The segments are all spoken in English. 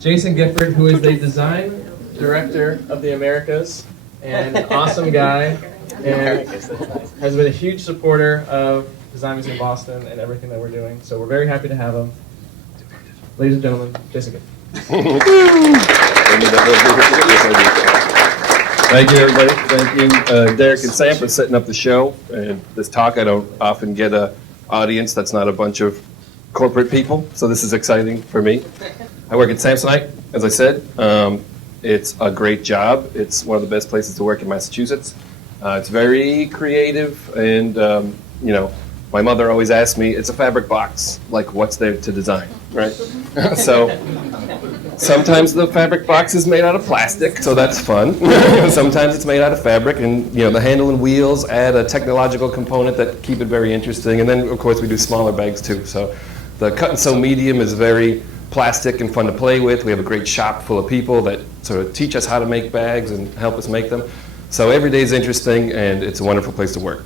Jason Gifford, who is the design director of the Americas and an awesome guy, and has been a huge supporter of Design Museum Boston and everything that we're doing. So we're very happy to have him. Ladies and gentlemen, Jason Gifford. Thank you, everybody. Thank you, Derek and Sam, for setting up the show and this talk. I don't often get an audience that's not a bunch of corporate people, so this is exciting for me. I work at Samsonite, as I said. It's a great job. It's one of the best places to work in Massachusetts. It's very creative, and my mother always asked me, it's a fabric box, like what's there to design, right? So sometimes the fabric box is made out of plastic, so that's fun. Sometimes it's made out of fabric, and the handle and wheels add a technological component that keep it very interesting. And then, of course, we do smaller bags too. So the cut and sew medium is very plastic and fun to play with. We have a great shop full of people that sort of teach us how to make bags and help us make them. So every day is interesting, and it's a wonderful place to work.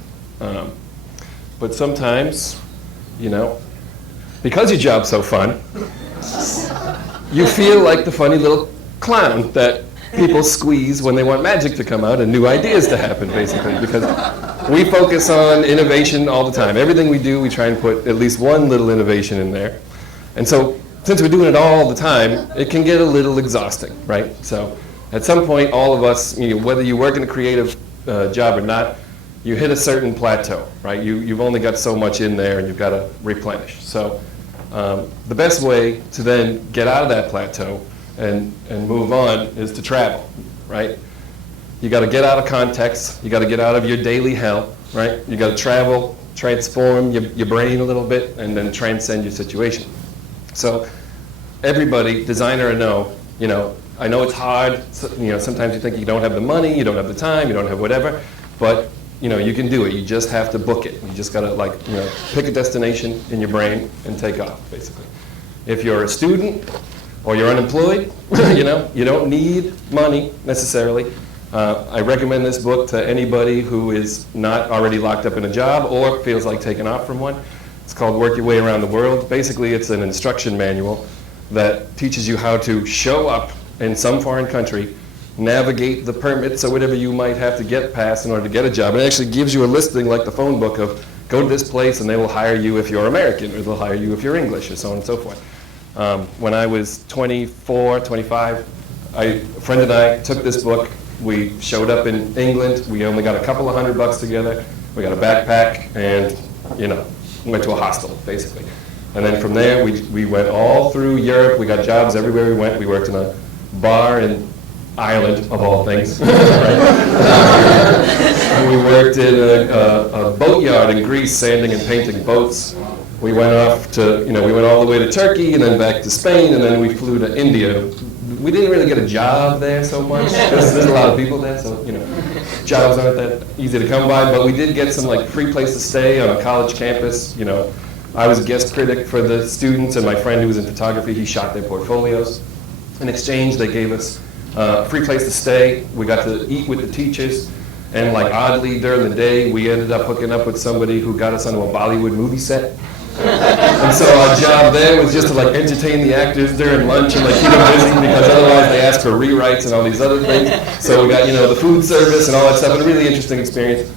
But sometimes, because your job's so fun, you feel like the funny little clown that people squeeze when they want magic to come out and new ideas to happen, basically, because we focus on innovation all the time. Everything we do, we try and put at least one little innovation in there. And so since we're doing it all the time, it can get a little exhausting, right? So at some point, all of us, whether you work in a creative job or not, you hit a certain plateau, right? You've only got so much in there, and you've got to replenish. So the best way to then get out of that plateau and move on is to travel, right? You got to get out of context. You got to get out of your daily hell, right? You got to travel, transform your brain a little bit, and then transcend your situation. So everybody, designer or no, I know it's hard. Sometimes you think you don't have the money, you don't have the time, you don't have whatever, but you can do it. You just have to book it. You just got to pick a destination in your brain and take off, basically. If you're a student or you're unemployed, you don't need money necessarily. I recommend this book to anybody who is not already locked up in a job or feels like taking off from one. It's called Work Your Way Around the World. Basically, it's an instruction manual that teaches you how to show up in some foreign country, navigate the permits or whatever you might have to get past in order to get a job. And it actually gives you a listing like the phone book of go to this place and they will hire you if you're American, or they'll hire you if you're English, or so on and so forth. When I was 24, 25, a friend and I took this book. We showed up in England. We only got a couple of $100 together. We got a backpack and, went to a hostel, basically. And then from there, we went all through Europe. We got jobs everywhere we went. We worked in a bar in Ireland, of all things. We worked in a boatyard in Greece, sanding and painting boats. We went off to, we went all the way to Turkey and then back to Spain, and then we flew to India. We didn't really get a job there so much. There's a lot of people there, so, jobs aren't that easy to come by, but we did get some free place to stay on a college campus. I was a guest critic for the students, and my friend who was in photography, he shot their portfolios. In exchange, they gave us a free place to stay. We got to eat with the teachers, and oddly during the day, we ended up hooking up with somebody who got us onto a Bollywood movie set. And so our job there was just to entertain the actors during lunch and keep them busy, because otherwise they ask for rewrites and all these other things. So we got the food service and all that stuff, and a really interesting experience.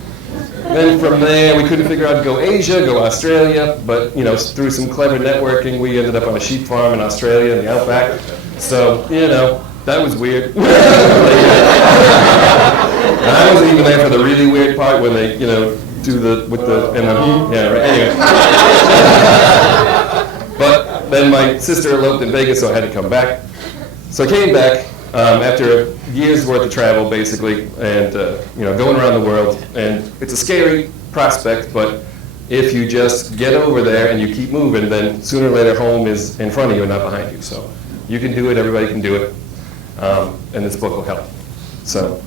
Then from there we couldn't figure out to go Asia, go Australia, but through some clever networking we ended up on a sheep farm in Australia in the outback. So that was weird. And I wasn't even there for the really weird part when they do anyway. But then my sister eloped in Vegas, so I had to come back. So I came back after a year's worth of travel, basically, and going around the world. And it's a scary prospect, but if you just get over there and you keep moving, then sooner or later home is in front of you and not behind you. So You can do it, everybody can do it, and this book will help. So,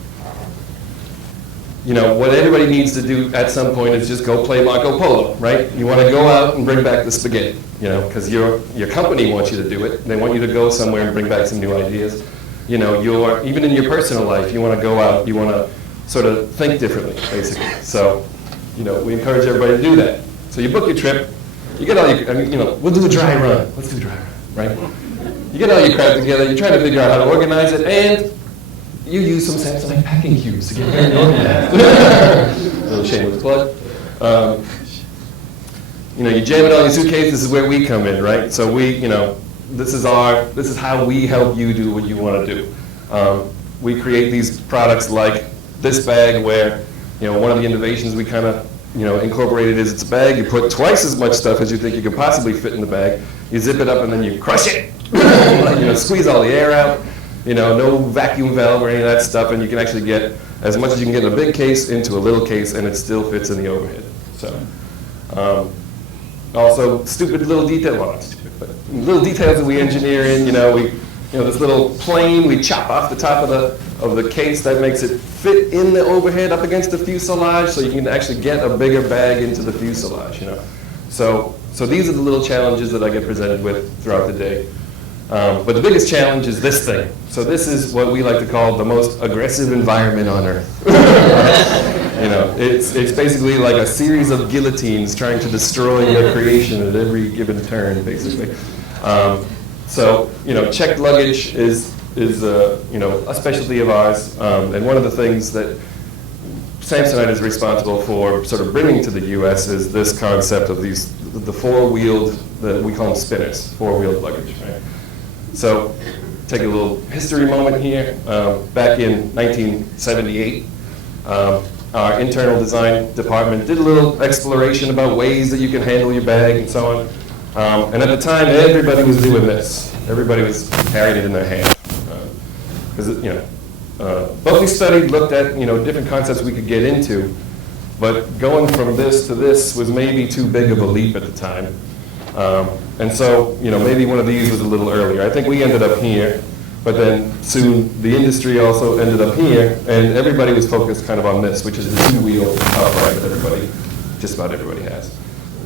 you know, what everybody needs to do at some point is just go play Marco Polo, right? You want to go out and bring back the spaghetti, you know, because your company wants you to do it. They want you to go somewhere and bring back some new ideas. You know, even in your personal life, you want to go out, you want to sort of think differently, basically. So, you know, we encourage everybody to do that. So you book your trip, you get all your, I mean, you know, we'll do a dry run. Let's do a dry run, right? You get all your crap together, you try to figure out how to organize it, and you use some Samsonite packing cubes to get very organized. Little shameless plug. You know, you jam it on your suitcase. This is where we come in, right? So we, you know, this is how we help you do what you want to do. We create these products like this bag, where, you know, one of the innovations we kind of, you know, incorporated is it's a bag. You put twice as much stuff as you think you could possibly fit in the bag. You zip it up and then you crush it. You know, squeeze all the air out. You know, no vacuum valve or any of that stuff, and you can actually get as much as you can get in a big case into a little case, and it still fits in the overhead. So, also stupid little detail, well, not stupid, but little details that we engineer in. You know, this little plane we chop off the top of the case that makes it fit in the overhead up against the fuselage, so you can actually get a bigger bag into the fuselage. You know, so these are the little challenges that I get presented with throughout the day. But the biggest challenge is this thing. So this is what we like to call the most aggressive environment on Earth. You know, it's basically like a series of guillotines trying to destroy your creation at every given turn, basically. So, you know, checked luggage is you know, a specialty of ours, and one of the things that Samsonite is responsible for sort of bringing to the U.S. is this concept of the four-wheeled, we call them spinners, four-wheeled luggage, right? So, take a little history moment here. Back in 1978, our internal design department did a little exploration about ways that you can handle your bag and so on. And at the time, everybody was doing this. Everybody was carrying it in their hand. Because, you know, but we studied, looked at, you know, different concepts we could get into, but going from this to this was maybe too big of a leap at the time. And so, you know, maybe one of these was a little earlier. I think we ended up here, but then soon the industry also ended up here, and everybody was focused kind of on this, which is the two-wheel upright that just about everybody has.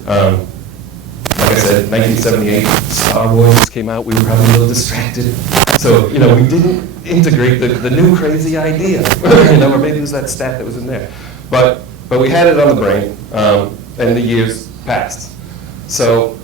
Like I said, 1978, Star Wars came out. We were probably a little distracted. So, you know, we didn't integrate the new crazy idea. You know, or maybe it was that stat that was in there. But we had it on the brain, and the years passed. So,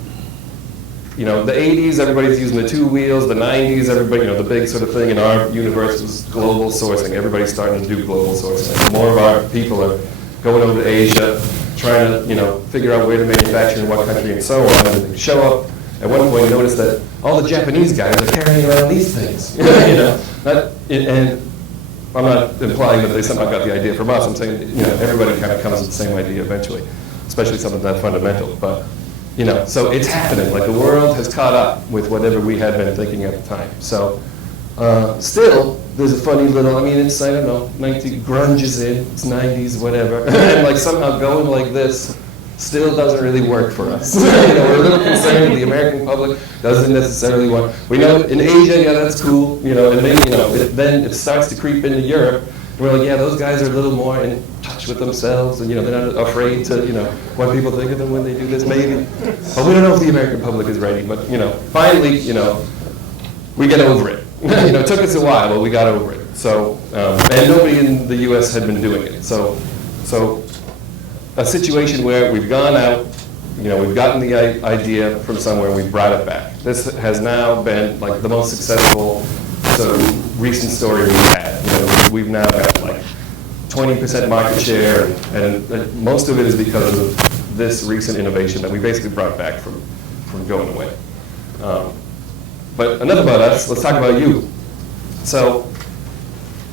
you know, the 80s, everybody's using the two wheels. The 90s, everybody, you know, the big sort of thing in our universe was global sourcing. Everybody's starting to do global sourcing. More of our people are going over to Asia, trying to, you know, figure out where to manufacture in what country and so on. And they show up. At one point, you notice that all the Japanese guys are carrying around these things. You know, and I'm not implying that they somehow got the idea from us. I'm saying, you know, everybody kind of comes with the same idea eventually, especially something that fundamental. But, you know, so it's happening. Like, the world has caught up with whatever we had been thinking at the time. So still, there's a funny little, I mean, it's, I don't know, 90, grunge is in, it's 90s, whatever. And like somehow going like this still doesn't really work for us. You know, we're a little concerned the American public doesn't necessarily want, we know in Asia, yeah, that's cool, you know, and then, you know, then it starts to creep into Europe. We're like, yeah, those guys are a little more in touch with themselves, and, you know, they're not afraid to, you know, what people think of them when they do this, maybe. But we don't know if the American public is ready. But, you know, finally, you know, we get over it. You know, it took us a while, but we got over it. So, and nobody in the U.S. had been doing it. So a situation where we've gone out, you know, we've gotten the idea from somewhere, and we've brought it back. This has now been like the most successful sort of recent story we've had. You know, we've now got like 20% market share, and most of it is because of this recent innovation that we basically brought back from going away. But enough about us, let's talk about you. So,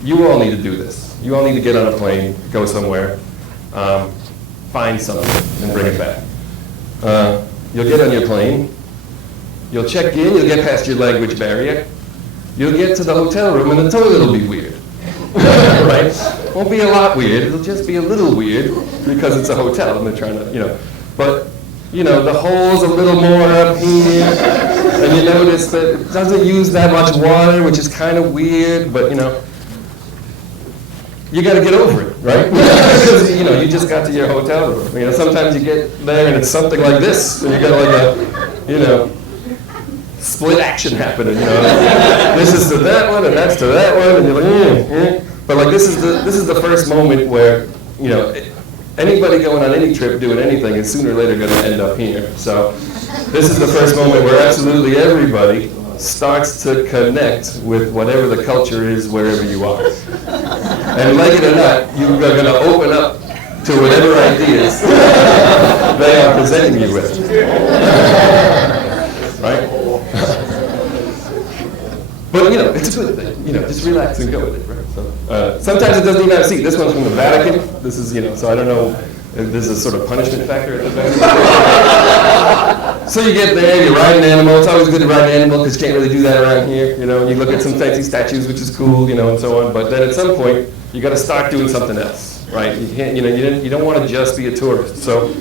you all need to do this. You all need to get on a plane, go somewhere, find something, and bring it back. You'll get on your plane, you'll check in, you'll get past your language barrier, you'll get to the hotel room, and the toilet will be weird. Right? Won't be a lot weird, it'll just be a little weird, because it's a hotel, and they're trying to, you know. But, you know, the hole's a little more up here. And you notice that it doesn't use that much water, which is kind of weird, but you got to get over it, right? Because you just got to your hotel room. Sometimes you get there and it's something like this, and you got like a split action happening. This is to that one and that's to that one, and you're like, But like this is the first moment where anybody going on any trip doing anything is sooner or later going to end up here. So this is the first moment where absolutely everybody starts to connect with whatever the culture is wherever you are. And like it or not, you are going to open up to whatever ideas they are presenting you with. Right? But it's a good thing. Just relax and go with it, right? So, sometimes it doesn't even have a seat. This one's from the Vatican. This is, so I don't know if there's a sort of punishment factor at the Vatican. So you get there, you ride an animal. It's always good to ride an animal because you can't really do that around here. And you look at some fancy statues, which is cool, and so on. But then at some point, you got to start doing something else, right? You can't, you don't want to just be a tourist. So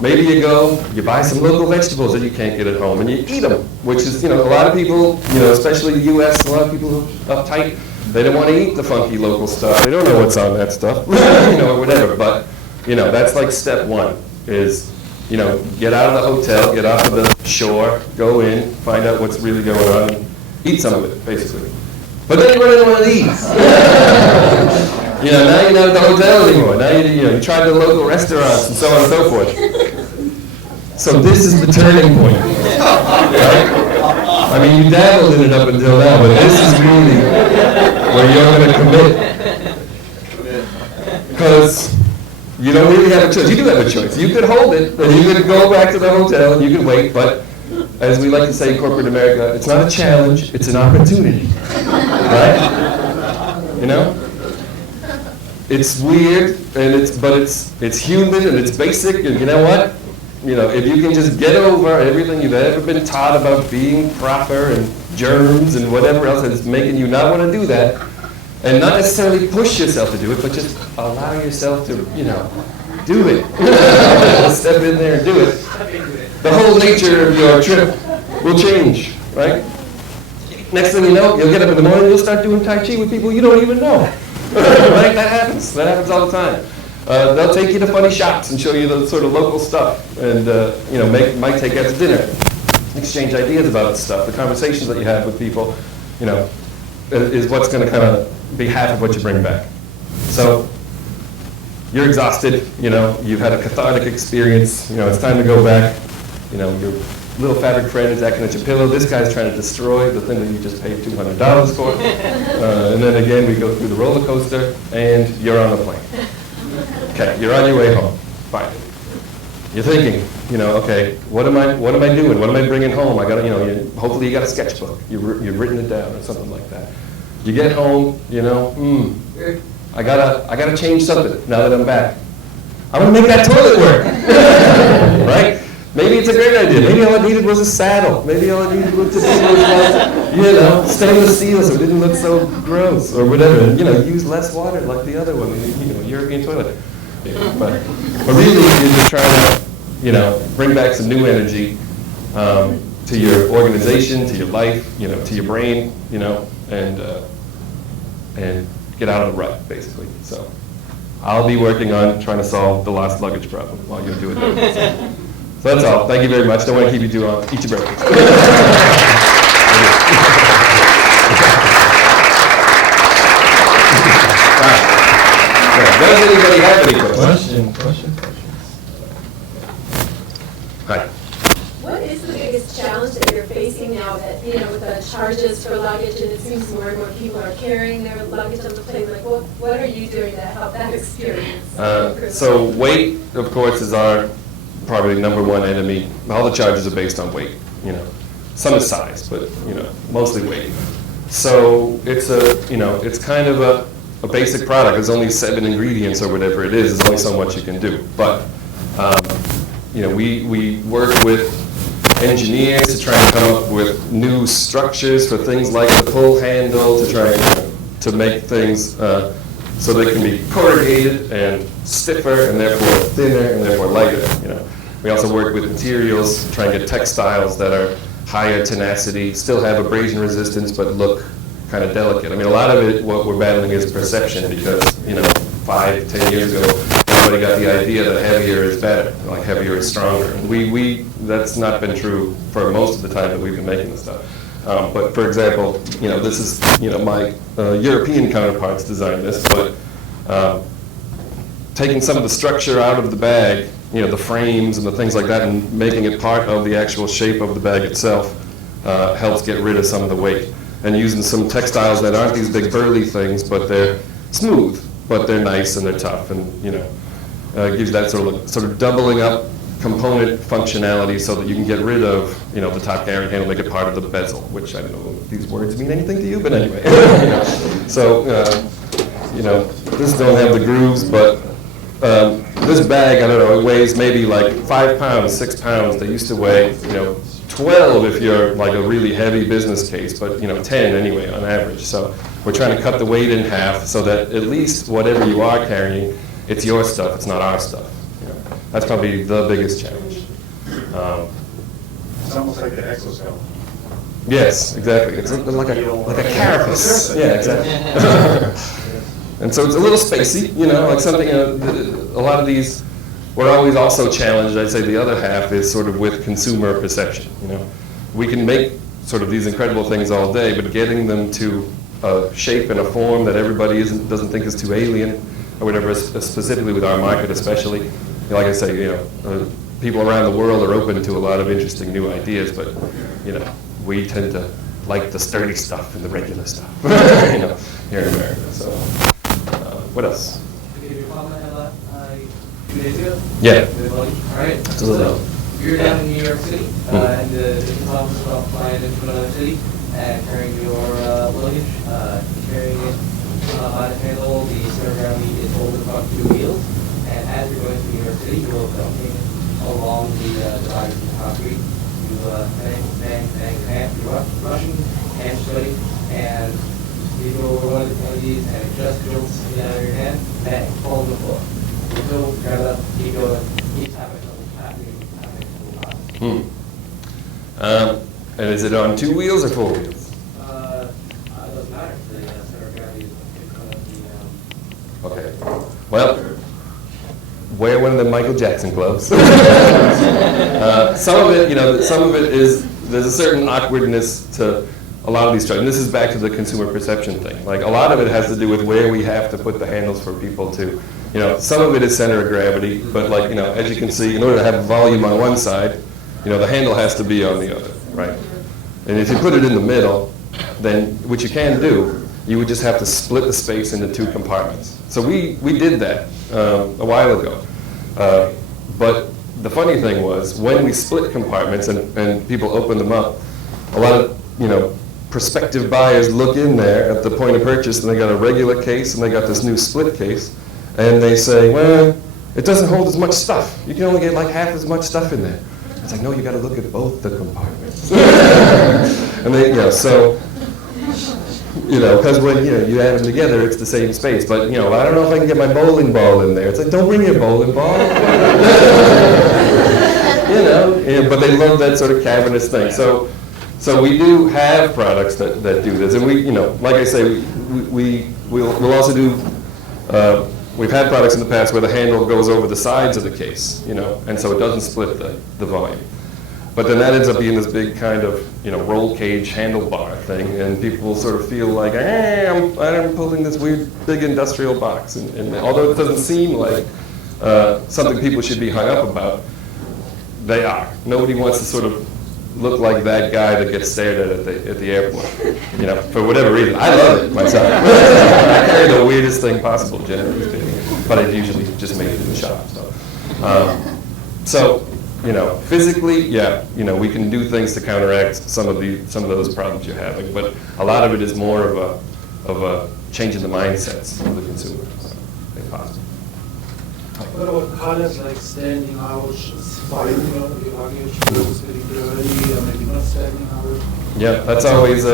maybe you go, you buy some local vegetables that you can't get at home, and you eat them, which is, a lot of people, especially the U.S., a lot of people who are uptight, they don't want to eat the funky local stuff. They don't know what's on that stuff, or whatever. But, that's like step one is, get out of the hotel, get off of the shore, go in, find out what's really going on, and eat some of it, basically. But then you run into one of these. Now you're not at the hotel anymore. Now you try the local restaurants and so on and so forth. So this is the turning point. Right? I mean, you dabbled in it up until now, but this is really where you're going to commit. Because you don't really have a choice. You do have a choice. You could hold it, and you could go back to the hotel, and you could wait, but as we like to say in corporate America, it's not a challenge, it's an opportunity. Right? It's weird, but it's human, and it's basic, and you know what? If you can just get over everything you've ever been taught about being proper and germs and whatever else that's making you not want to do that, and not necessarily push yourself to do it, but just allow yourself to, do it. Step in there and do it. The whole nature of your trip will change, right? Next thing you know, you'll get up in the morning, you'll start doing Tai Chi with people you don't even know. Right? That happens all the time. They'll take you to funny shops and show you the sort of local stuff, and might take you out to dinner, exchange ideas about stuff. The conversations that you have with people, is what's going to kind of be half of what you bring back. So you're exhausted, you've had a cathartic experience, it's time to go back. Your little fabric friend is acting at your pillow. This guy's trying to destroy the thing that you just paid $200 for. And then again, we go through the roller coaster, and you're on the plane. Okay, you're on your way home. Fine. You're thinking, okay, what am I doing? What am I bringing home? I got, hopefully you got a sketchbook. You've written it down or something like that. You get home, I gotta change something now that I'm back. I'm gonna make that toilet work, right? Maybe it's a great idea. Maybe all I needed was a saddle. Maybe all I needed was to be stainless steel so it didn't look so gross or whatever. And, use less water like the other one, European toilet. But really, you're just trying to, bring back some new energy to your organization, to your life, to your brain, and get out of the rut, basically. So I'll be working on trying to solve the lost luggage problem while you're doing that. So that's all. Thank you very much. Don't want to keep you too long. Eat your breakfast. Does anybody have any questions? Hi. What is the biggest challenge that you're facing now that, with the charges for luggage, and it seems more and more people are carrying their luggage on the plane? Like, what are you doing to help that experience? So weight, of course, is our probably number one enemy. All the charges are based on weight. Some is size, but mostly weight. So it's it's kind of a basic product. There's only 7 ingredients or whatever it is. There's only so much you can do. But we work with engineers to try and come up with new structures for things like the pull handle to try to make things so they can be corrugated and stiffer and therefore thinner and therefore lighter. We also work with materials, try and get textiles that are higher tenacity, still have abrasion resistance, but look kind of delicate. I mean, a lot of it, what we're battling is perception because, 5, 10 years ago, everybody got the idea that heavier is better, like heavier is stronger. That's not been true for most of the time that we've been making this stuff. But for example, this is, my European counterparts designed this, but taking some of the structure out of the bag, the frames and the things like that, and making it part of the actual shape of the bag itself helps get rid of some of the weight. And using some textiles that aren't these big burly things, but they're smooth, but they're nice and they're tough, and gives that sort of doubling up component functionality so that you can get rid of the top carrying handle, make it part of the bezel, which I don't know if these words mean anything to you, but anyway. So this don't have the grooves, but this bag, I don't know, it weighs maybe like 5 pounds, 6 pounds. They used to weigh 12 if you're like a really heavy business case, but 10 anyway on average. So we're trying to cut the weight in half so that at least whatever you are carrying, it's your stuff, it's not our stuff. That's probably the biggest challenge. It's almost like an exoskeleton. Yes, exactly. It's like a carapace. Yeah, exactly. And so it's a little spacey, like something, a lot of these, we're always also challenged, I'd say the other half is sort of with consumer perception. We can make sort of these incredible things all day, but getting them to a shape and a form that everybody doesn't think is too alien, or whatever, specifically with our market especially. Like I say, people around the world are open to a lot of interesting new ideas, but we tend to like the sturdy stuff and the regular stuff, here in America. So, what else? Did you comment about 2 days ago? Yeah. All right. Absolutely. So you're down in New York City, and the office is off flying into another city and carrying your luggage, carrying it by the handle. The center of gravity is holding the 2 wheels, and as you're going to New York City, you will come along the dividers in the concrete. You bang, you're rushing and sweating, and you go over one of these, and it just jolts out of your hand, bang, fall on the floor. You go, grab it up, keep going, keep tapping, And is it on 2 wheels or 4 wheels? It doesn't matter. The center of gravity is in front of the. Okay. Well, wear one of the Michael Jackson gloves. Some of it is, there's a certain awkwardness to a lot of these trucks. And this is back to the consumer perception thing. Like, a lot of it has to do with where we have to put the handles for people to, some of it is center of gravity, but like, as you can see, in order to have volume on one side, the handle has to be on the other, right? And if you put it in the middle, then what you can do, you would just have to split the space into 2 compartments. So we did that a while ago. But the funny thing was, when we split compartments and people opened them up, a lot of, prospective buyers look in there at the point of purchase and they got a regular case and they got this new split case, and they say, well, it doesn't hold as much stuff. You can only get like half as much stuff in there. It's like, no, you got to look at both the compartments. And they, because when you add them together, it's the same space. But I don't know if I can get my bowling ball in there. It's like, don't bring your bowling ball. But they love that sort of cavernous thing. So we do have products that do this, and we, like I say, we'll also do. We've had products in the past where the handle goes over the sides of the case, and so it doesn't split the volume. But then that ends up being this big kind of, roll cage handlebar thing, and people sort of feel like, I'm pulling this weird big industrial box. And although it doesn't seem like something people should be hung up about, they are. Nobody wants to sort of look like that guy that gets stared at the airport, for whatever reason. I love it myself. I carry the weirdest thing possible, generally speaking, but I usually just make it in the shop. So, physically, we can do things to counteract some of those problems you're having, but a lot of it is more of a change in the mindsets of the consumer, if possible. What about colors like standing out, spine, your luggage feels very dirty, or maybe not standing out? Yeah, that's always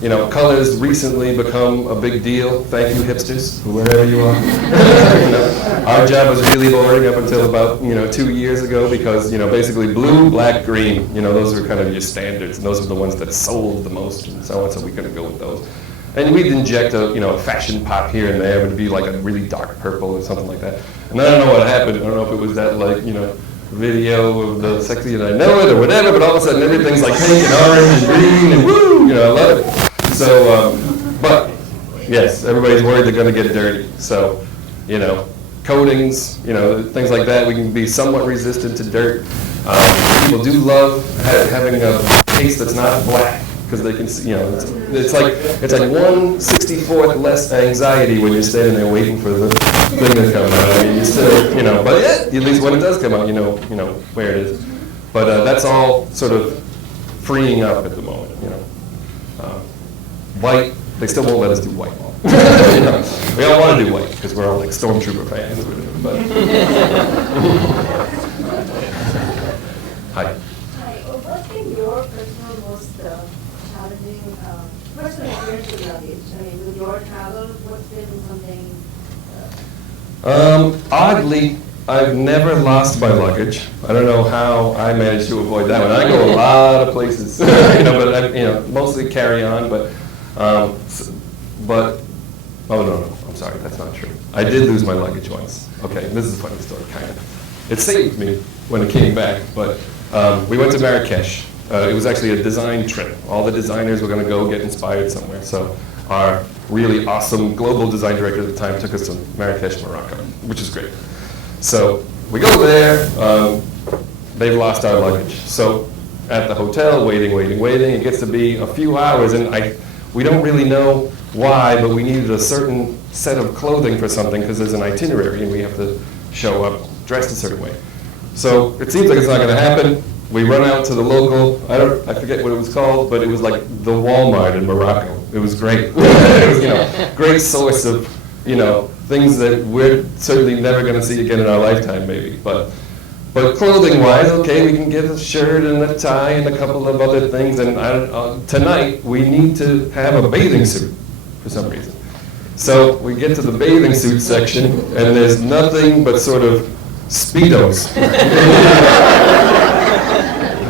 You know, colors recently become a big deal. Thank you, hipsters, wherever you are. You know, our job was really boring up until about 2 years ago because basically blue, black, green. Those are kind of your standards, and those are the ones that sold the most, and so on. So we couldn't go with those. And we'd inject a fashion pop here and there. It would be like a really dark purple or something like that. And I don't know what happened. I don't know if it was that video of the Sexy and I Know It or whatever, but all of a sudden everything's like pink and orange and green and woo, I love it. So, but yes, everybody's worried they're going to get dirty. So, coatings, things like that, we can be somewhat resistant to dirt. People do love having a case that's not black because they can see, it's like 1/64th less anxiety when you're standing there waiting for the thing to come out. I mean, you still, but at least when it does come out, you know where it is. But that's all sort of freeing up at the moment, White, they still won't let us do white. We all want to do white because we're all like Stormtrooper fans. But hi. Hi. What's been your personal most challenging personal experience with luggage? I mean, with your travel, what's been something? Oddly, I've never lost my luggage. I don't know how I managed to avoid that one. I go a lot of places, but I, mostly carry on. But oh no, I'm sorry, that's not true. I did lose my luggage once. Okay, this is a funny story, kind of. It saved me when it came back, but we went to Marrakesh. It was actually a design trip. All the designers were going to go get inspired somewhere. So our really awesome global design director at the time took us to Marrakesh, Morocco, which is great. So we go there. They've lost our luggage. So at the hotel, waiting. It gets to be a few hours, and we don't really know why, but we needed a certain set of clothing for something because there's an itinerary and we have to show up dressed a certain way. So it seems like it's not going to happen. We run out to the local, I forget what it was called, but it was like the Walmart in Morocco. It was great. It was, great source of, things that we're certainly never going to see again in our lifetime, maybe. But clothing-wise, okay, we can get a shirt and a tie and a couple of other things. And tonight, we need to have a bathing suit for some reason. So we get to the bathing suit section, and there's nothing but sort of Speedos. I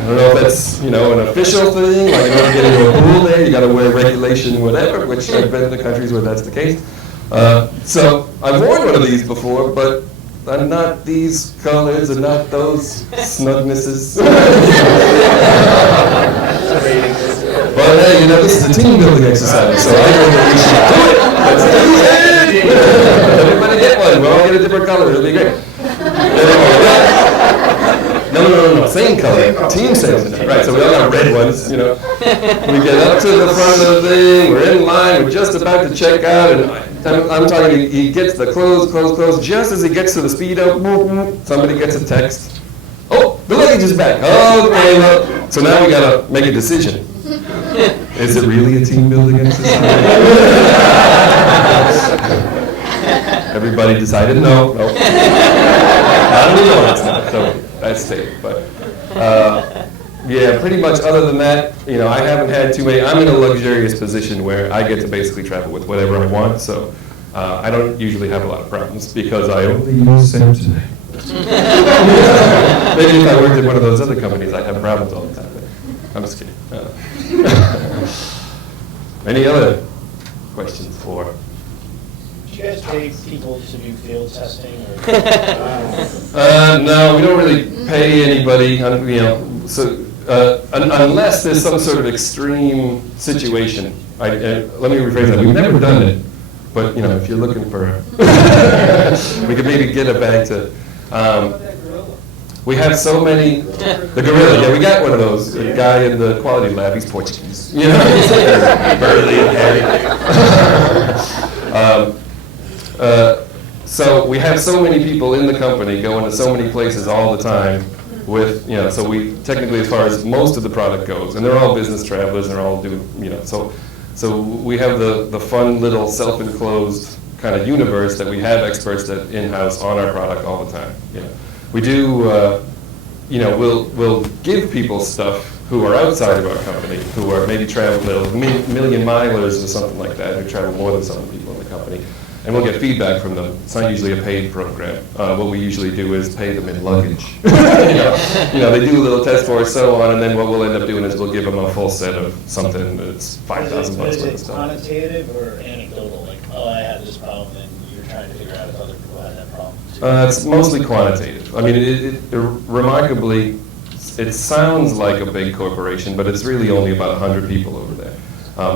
don't know if that's, an official thing, like in order to get into a pool there, you got to wear regulation whatever, which I've been in the countries where that's the case. So I've worn one of these before, but I'm not these colors and not those snugnesses. But hey, this is a team building exercise, so I think that we should do it. Let's do it. Everybody get one. We'll all get a different color. It'll be great. No. Same color. Team sales. Right, so we all got red ones, We get up to the front of the thing. We're in line. We're just about to check out, and I'm talking, he gets the clothes. Just as he gets to the Speedo, somebody gets a text. Oh, the luggage is back. Okay, well, so now we got to make a decision. Is it really a team building exercise? Everybody decided no. I don't know, it's not. So that's safe. But yeah, pretty much other than that, I haven't had too many. I'm in a luxurious position where I get to basically travel with whatever I want. So I don't usually have a lot of problems because I only use Samsung. Maybe if I worked at one of those other companies, I'd have problems all the time. But I'm just kidding. Any other questions for? Do you guys pay people to do field testing? No, we don't really pay anybody. So unless there's some sort of extreme situation. Let me rephrase that. We've never done it, but if you're looking for, we could maybe get a bag to. We have so many. The gorilla, yeah, we got one of those. The guy in the quality lab, he's Portuguese. He's burly and hairy. So we have so many people in the company going to so many places all the time with, so we technically, as far as most of the product goes, and they're all business travelers, and they're all doing, so we have the fun little self-enclosed kind of universe that we have experts that in-house on our product all the time. We do, we'll give people stuff who are outside of our company, who are maybe travel million milers or something like that, who travel more than some of the people in the company. And we'll get feedback from them. It's not usually a paid program. What we usually do is pay them in luggage. They do a little test for us, so on, and then what we'll end up doing is we'll give them a full set of something that's $5,000 worth Is of it stuff. quantitative or anecdotal? Like, oh, I had this problem, and you're trying to figure out if other people had that problem too? It's mostly quantitative. I mean, remarkably, it sounds like a big corporation, but it's really only about 100 people over there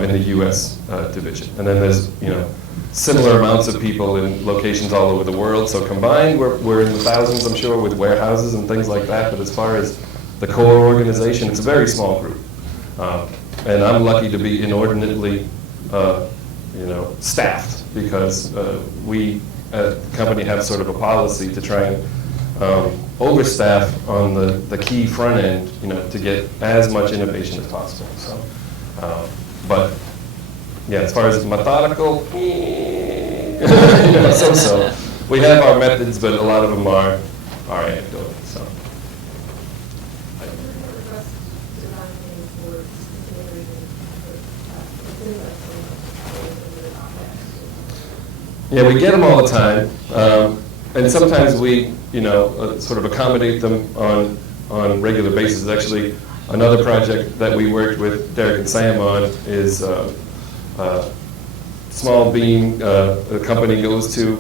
in the U.S. Division. And then there's, similar amounts of people in locations all over the world. So combined, we're in the thousands, I'm sure, with warehouses and things like that. But as far as the core organization, it's a very small group. And I'm lucky to be inordinately, staffed because we at the company have sort of a policy to try and overstaff on the key front end, to get as much innovation as possible. So, but yeah, as far as methodical, so. We have our methods, but a lot of them are anecdotal. So. Yeah, we get them all the time, and sometimes we, sort of accommodate them on regular basis. Actually, another project that we worked with Derek and Sam on is small beam. The company goes to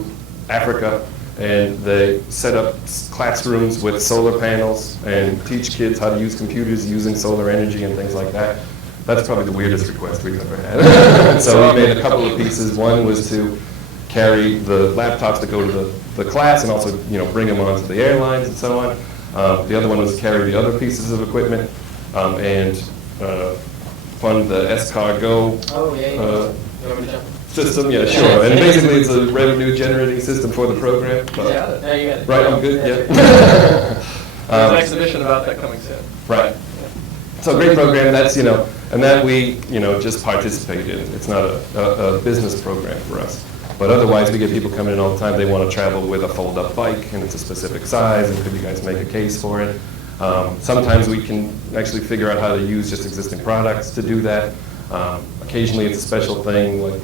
Africa and they set up classrooms with solar panels and teach kids how to use computers using solar energy and things like that. That's probably the weirdest request we've ever had. So we made a couple of pieces. One was to carry the laptops that go to the class and also bring them onto the airlines and so on. The other one was to carry the other pieces of equipment and fund the S-Car Go system. Yeah, sure. And basically it's a revenue generating system for the program. Yeah, you got it. Right, I'm good, yeah. There's an exhibition about that coming soon. Right. So great program, that's, and that we, just participate in. It's not a business program for us. But otherwise, we get people coming in all the time. They want to travel with a fold-up bike, and it's a specific size, and could you guys make a case for it? Sometimes we can actually figure out how to use just existing products to do that. Occasionally, it's a special thing, like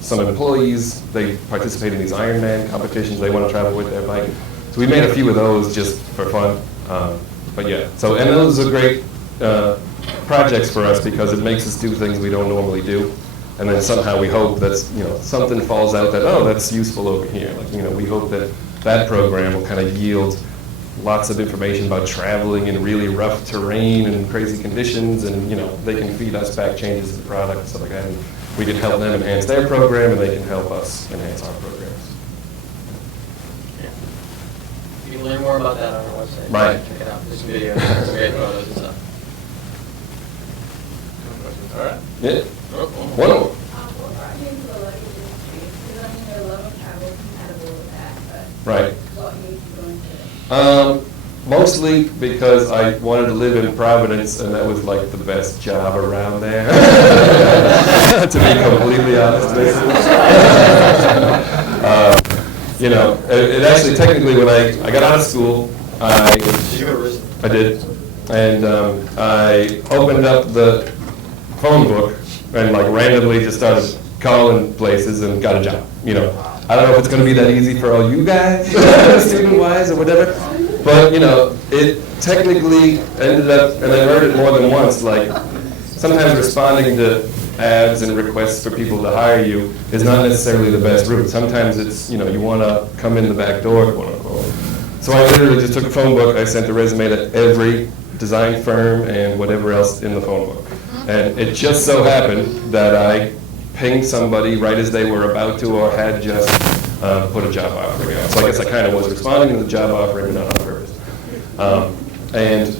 some employees, they participate in these Ironman competitions. They want to travel with their bike. So we made a few of those just for fun. But yeah, and those are great projects for us because it makes us do things we don't normally do. And then somehow we hope that something falls out that, oh, that's useful over here. Like, we hope that that program will kind of yield lots of information about traveling in really rough terrain and crazy conditions, and they can feed us back changes to the product and stuff like that. And we can help them enhance their program, and they can help us enhance our programs. You can learn more about that on our website. Right. Check it out. There's some videos, some great photos and stuff. All right. Yeah. One more. What brought you into the luggage industry? Because I mean, your love of travel is compatible with that, but Right. what made you go into it? Mostly because I wanted to live in Providence, and that was like the best job around there. To be completely honest with you. It actually, technically, when I got out of school, I did, and I opened up the phone book and randomly just started calling places and got a job. I don't know if it's going to be that easy for all you guys, student-wise or whatever, but it technically ended up, and I heard it more than once, sometimes responding to ads and requests for people to hire you is not necessarily the best route. Sometimes it's, you want to come in the back door, quote unquote. So I literally just took a phone book, I sent a resume to every design firm and whatever else in the phone book. And it just so happened that I pinged somebody right as they were about to or had just put a job offering out. So I guess I kind of was responding to the job offering, but not on purpose. And,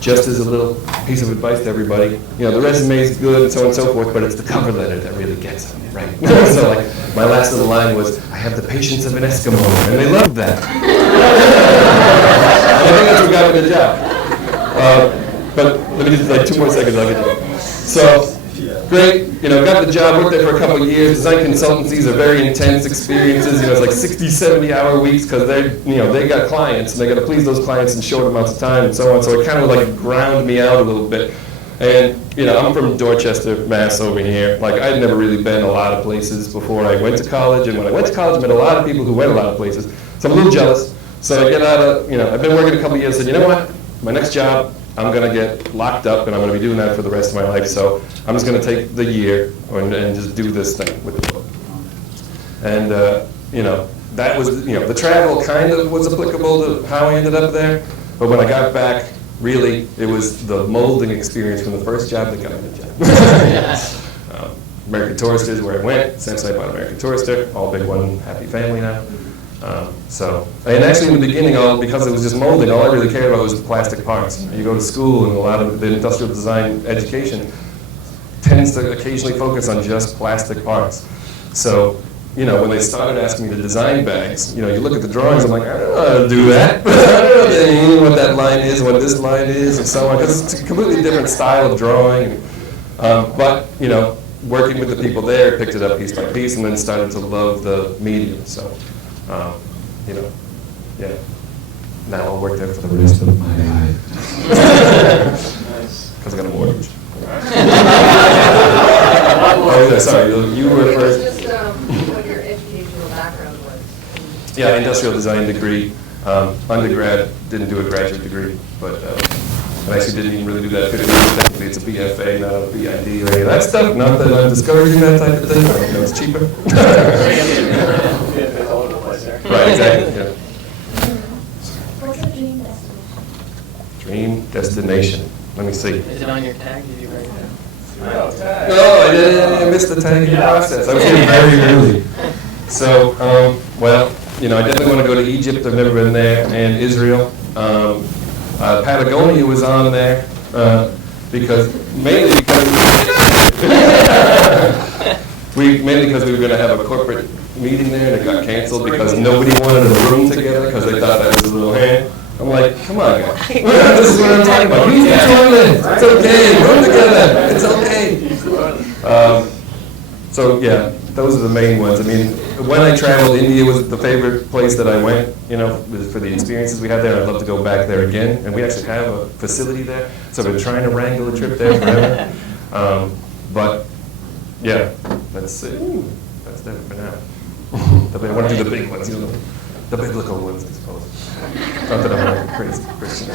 just as a little piece of advice to everybody, the resume is good and so on and so forth, but it's the cover letter that really gets them, right? So my last little line was, I have the patience of an Eskimo, and they loved that. I think that's what got me the job. But let me just 2 more seconds, I'll get you. So great. Got the job, worked there for a couple of years. Design consultancies are very intense experiences. It's like 60, 70-hour weeks because they got clients and they got to please those clients in short amounts of time and so on. So it kind of like ground me out a little bit. And I'm from Dorchester, Mass. Over here. Like I'd never really been a lot of places before I went to college. And when I went to college, I met a lot of people who went a lot of places. So I'm a little jealous. So I get out of, I've been working a couple of years. And you know what? My next job, I'm going to get locked up, and I'm going to be doing that for the rest of my life. So I'm just going to take the year and just do this thing with the book. And, that was, the travel kind of was applicable to how I ended up there. But when I got back, really, it was the molding experience from the first job that got me the job. American Tourister is where I went. Essentially, I bought American Tourister, all big one, happy family now. And actually in the beginning, because it was just molding, all I really cared about was the plastic parts. You go to school and a lot of the industrial design education tends to occasionally focus on just plastic parts. So, when they started asking me to design bags, you look at the drawings, I'm like, I don't know how to do that. I don't know what that line is, what this line is, and so on, because it's a completely different style of drawing. But, working with the people there, picked it up piece by piece, and then started to love the medium. So. Yeah. Now I'll work there for the rest of my life. Nice. Because I got a mortgage. Oh, yeah, sorry, you were first. Just what your educational background was. Yeah, industrial design degree. Undergrad, didn't do a graduate degree, but I actually didn't even really do that. Technically, it's a BFA, not a BID or any of that stuff. Not that I'm discouraging that type of thing. It's cheaper. Right, exactly. Yeah. What's a dream destination? Dream destination. Let me see. Is it on your tag? Did you write it down? Oh, I missed the tagging process. I was getting very early. So, I definitely want to go to Egypt. I've never been there, and Israel. Patagonia was on there mainly because we were going to have a corporate meeting there, and it got canceled because nobody wanted a room together because they thought that was a little hand. I'm like, come on, guys. This is what I'm talking about. Use the toilet. It's okay. Room together. It's okay. So yeah, those are the main ones. I mean, when I traveled, India was the favorite place that I went, for the experiences we had there. I'd love to go back there again. And we actually have a facility there, so I've been trying to wrangle a trip there forever. But yeah, that's it. That's that for now. I want to do the big ones, the biblical ones, I suppose. Not that I'm a crazy Christian.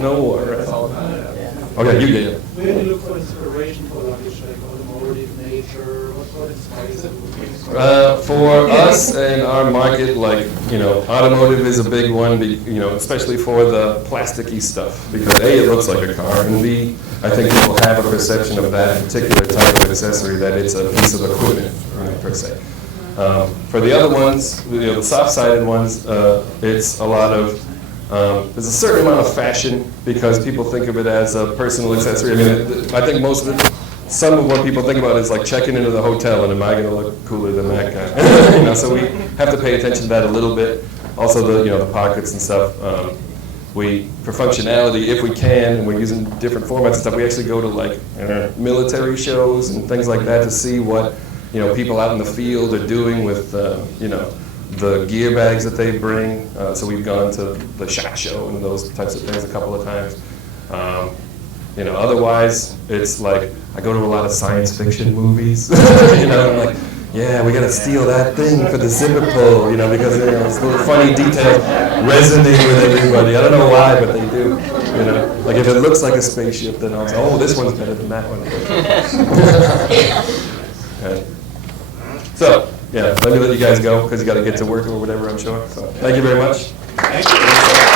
No war, right? Okay, you get it. Where do you look for inspiration for luggage, like automotive, nature? What inspires you? For us and our market, automotive is a big one, especially for the plasticky stuff. Because A, it looks like a car, and B, I think people have a perception of that particular type of accessory that it's a piece of equipment, per se. For the other ones, the soft-sided ones, it's a lot of, there's a certain amount of fashion because people think of it as a personal accessory. I mean, I think some of what people think about is like checking into the hotel and am I going to look cooler than that guy? So we have to pay attention to that a little bit. Also the pockets and stuff. For functionality, if we can, and we're using different formats and stuff, we actually go to military shows and things like that to see what people out in the field are doing with the gear bags that they bring. So we've gone to the SHOT Show and those types of things a couple of times. Otherwise, it's like I go to a lot of science fiction movies. I'm like, yeah, we got to steal that thing for the zipper pull, because it's little funny details resonate with everybody. I don't know why, but they do. Like if it looks like a spaceship, then I'll say, oh, this one's better than that one. Okay. So, yeah, let me let you guys go because you got to get to work or whatever, I'm sure. So, thank you very much. Thank you.